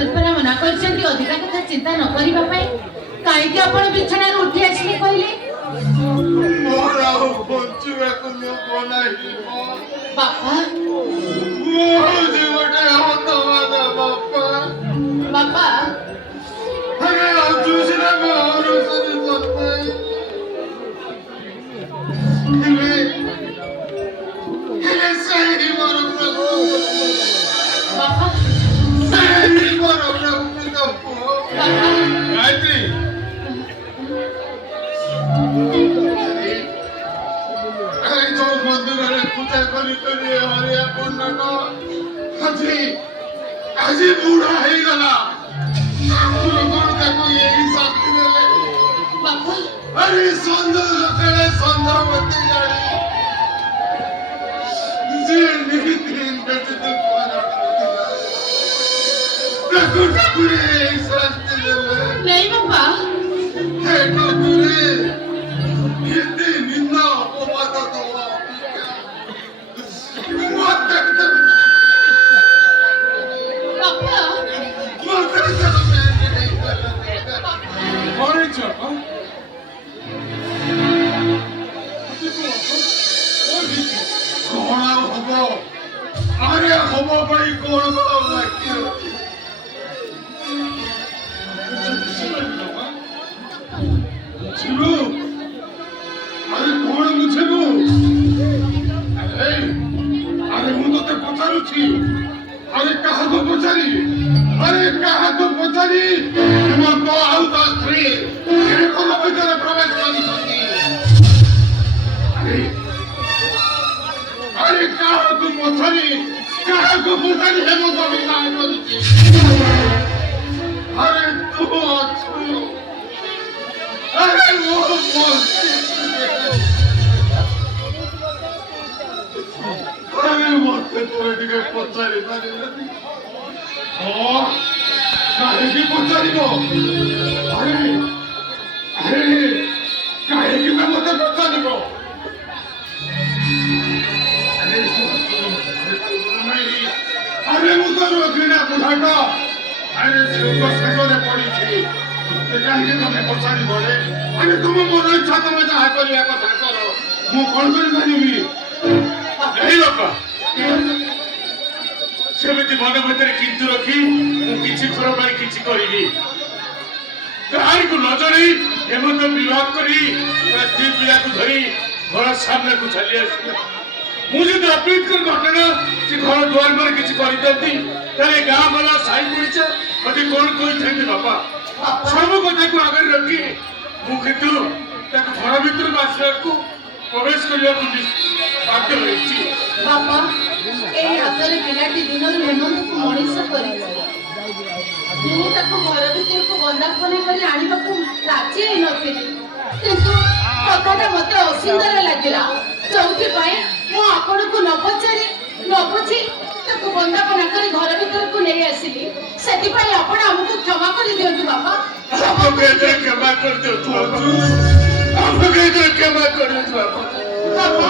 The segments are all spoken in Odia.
ଡାକ୍ତର ପରା ମନା କରିଛନ୍ତି ଅଧିକା କଥା ଚିନ୍ତା ନ କରିବା ପାଇଁ। କାହିଁକି ଆପଣ ବିଛଣାରୁ ଉଠି ଆସିଲେ କହିଲେ? ମୋର ଆଉ ବଞ୍ଚିବାକୁ ଲୋକ ନାହିଁ ବାପା। ମୁଁ ହଉଛି ଗୋଟେ ହତବାଦ ବାପା। ବାପା ଆରେ ଅଜୁସିନା ମୋର ସରି ସତେ ହେଲେ ସେହି ମୋର ପ୍ରଭୁ ବାପା ସେହି ମୋର ପ୍ରକୃତ ପୁଅ ବାପା ଗାୟତ୍ରୀ এই ଯୋଉ ମନ୍ଦିରରେ ପୂଜା କରି କରି ହରିଆ ପୂର୍ଣ୍ଣକ ଆଜି ବୁଢା ହେଇଗଲା ଆପଣ କଣ ତାକୁ ଏଇ ଶାସ୍ତି ଦେଲେ? ବାପା ଆରେ ସନ୍ଧ ସକାଳେ ସନ୍ଧ୍ୟାବତୀ ଜାଣି ଯିଏ ନିତି ବ୍ୟତୀତ ତାକୁ ଠାକୁରେ ଏଇ ଶାସ୍ତି ଦେଲେ। ନାଇଁ ବାପା ହେ ଠାକୁରେ ଏତେ ନିନ୍ଦା ଅପବାଦ ଦେବା ଅପେକ୍ଷା ମୋତେ ବାପା କଣ ଆଉ ହବ? ଆରେ ହବ ପାଇଁ କଣ ଆଉ ବାକି ଅଛି? ବୁଝିଲୁ? ଆରେ କଣ ବୁଝିବୁ? ଆରେ ମୁଁ ତତେ ପଚାରୁଛି ଆରେ କାହାକୁ ପଚାରି ହେମନ୍ତ ଆଉ ତା ସ୍ତ୍ରୀ ଘର ଭିତରେ ପ୍ରବେଶ କରିଛନ୍ତି। ଆରେ କାହାକୁ ପଚାରି ହେମନ୍ତ ବିବାହ କରିଛି? ଆରେ ତୁ ଅଛୁ ଆରେ ମୁଁ ଆରେ ମତେ ତୁମେ ଟିକେ ପଚାରି ପାରିବନି? କାହିଁକି ପଚାରିବ? ଆରେ କାହିଁକି ନା ମତେ ପଚାରିବ? ଆରେ ମୁଁ ତ ରୋଗୀଣା ବୁଢାଟା ଆରେ ସାଙ୍ଗରେ ପଡିଛି କାହିଁକି ତମେ ପଚାରିବ ରେ? ଆରେ ତୁମ ମନ ଇଚ୍ଛା ତମେ ଯାହା କରିବା କଥା କର ମୁଁ କଣ କରିପାରିବି? ଏଇ ବାପା ସେମିତି ମନ ଭିତରେ କିନ୍ତୁ ରଖି ମୁଁ କିଛି ଥର ପାଇଁ କିଛି କରିବି କାହାରିକୁ ନ ଜଣେଇ ହେମନ୍ତ ବିବାହ କରି ସ୍ତ୍ରୀ ପିଲାକୁ ଧରି ଘର ସାମ୍ନାକୁ ଚାଲି ଆସିଲା। ମୁଁ ଯଦି ଅପ୍ରୀତିକର ଘଟଣା ସେ ଘର ଦୁଆର ପରେ କିଛି କରିଥାନ୍ତି ତାହେଲେ ଗାଁ ବାଲା ସାହି ପଡିଶା ମତେ କଣ କହିଥାନ୍ତି? ବାପା ସବୁ କଥାକୁ ଆଗରେ ରଖି ମୁଁ କିନ୍ତୁ ତାକୁ ଘର ଭିତରକୁ ଆସିବାକୁ ପ୍ରବେଶ କରିବାକୁ ବାଧ୍ୟ ହୋଇଛି। ବାପା ଏଇ ହାତରେ ପିଲାଟି ଦିନରୁ ହେମନ୍ତକୁ ମଣିଷ କରିଛି। ମୁଁ ତାକୁ ଘର ଭିତରକୁ ବନ୍ଦାପନା କରି ଆଣିବାକୁ ରାଜି ହେଇନଥିଲି, କିନ୍ତୁ କଥାଟା ମତେ ଅସୁନ୍ଦର ଲାଗିଲା, ଯୋଉଥିପାଇଁ ମୁଁ ଆପଣଙ୍କୁ ନ ବୁଝି ତାକୁ ବନ୍ଦାପନା କରି ଘର ଭିତରକୁ ନେଇ ଆସିଲି। ସେଥିପାଇଁ ଆପଣ ଆମକୁ କ୍ଷମା କରିଦିଅନ୍ତୁ ବାପା। କ୍ଷମା କରିଦିଅନ୍ତୁ କ୍ଷମା କରିଦିଅନ୍ତୁ ବାପା। ବାପା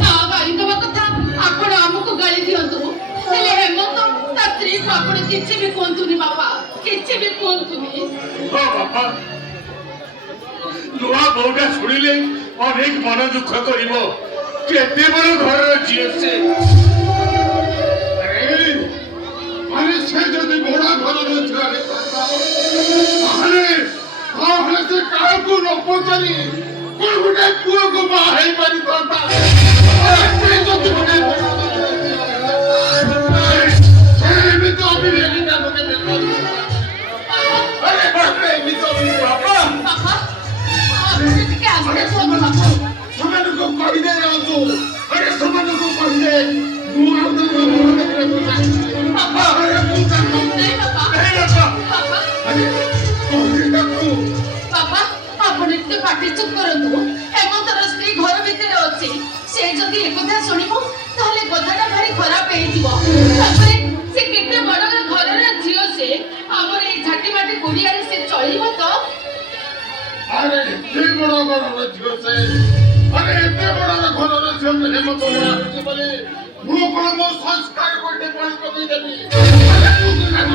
ଯାହା ଗାଳି ଦେବା କଥା ଆପଣ ଆମକୁ ଗାଳି ଦିଅନ୍ତୁ, ହେଲେ ହେମନ୍ତ ତା ସ୍ତ୍ରୀକୁ ଆପଣ କିଛି ବି କୁହନ୍ତୁନି ବାପା, କିଛି ବି କୁହନ୍ତୁନି। ବାପା ନୂଆ ବୋଉଟା ଶୁଣିଲେ ଅନେକ ମନ ଦୁଃଖ କରିବ। କେତେ ବଡ ଘରର ଝିଅ ସେ। ଆରେ ସେ ଯଦି ବଡ ଘରର ଝିଅ ତାହେଲେ ସେ କାହାକୁ ନ ପଚାରି କଣ ଗୋଟେ ପୁଅକୁ ବାହା ହେଇପାରିଥାନ୍ତା? ଏମିତି ଅଭିନେତା ସେମାନଙ୍କୁ କହିଦେ ଯାଆନ୍ତୁ। ଆରେ ସେମାନଙ୍କୁ କହିଦେ ମୁଁ ଆଉ ଆପଣ ଟିକେ ପାଟି ଚୁପ କରନ୍ତୁ। ହେମନ୍ତର ସ୍ତ୍ରୀ ଘର ଭିତରେ ଅଛି, ସେ ଯଦି ଏକଥା ଶୁଣିବ ତାହେଲେ କଥାଟା ଭାରି ଖରାପ ହେଇଯିବ। ତାପରେ ସେ କେତେ ବଡ ଘରର ଝିଅ, ସେ ଆମର ଏଇ ଝାଟି ମାଟି କୁଡ଼ିଆରେ ସେ ଚଳିବ ତ? ଆରେ ଏତେ ବଡ ଘରର ଝିଅ ସେ, ଆରେ ଏତେ ବଡ ଘରର ଝିଅ ହେମନ୍ତ ବୋଲି ମୁଁ କଣ ମୋ ସଂସ୍କାର ଗୋଟେ କରିଦେବି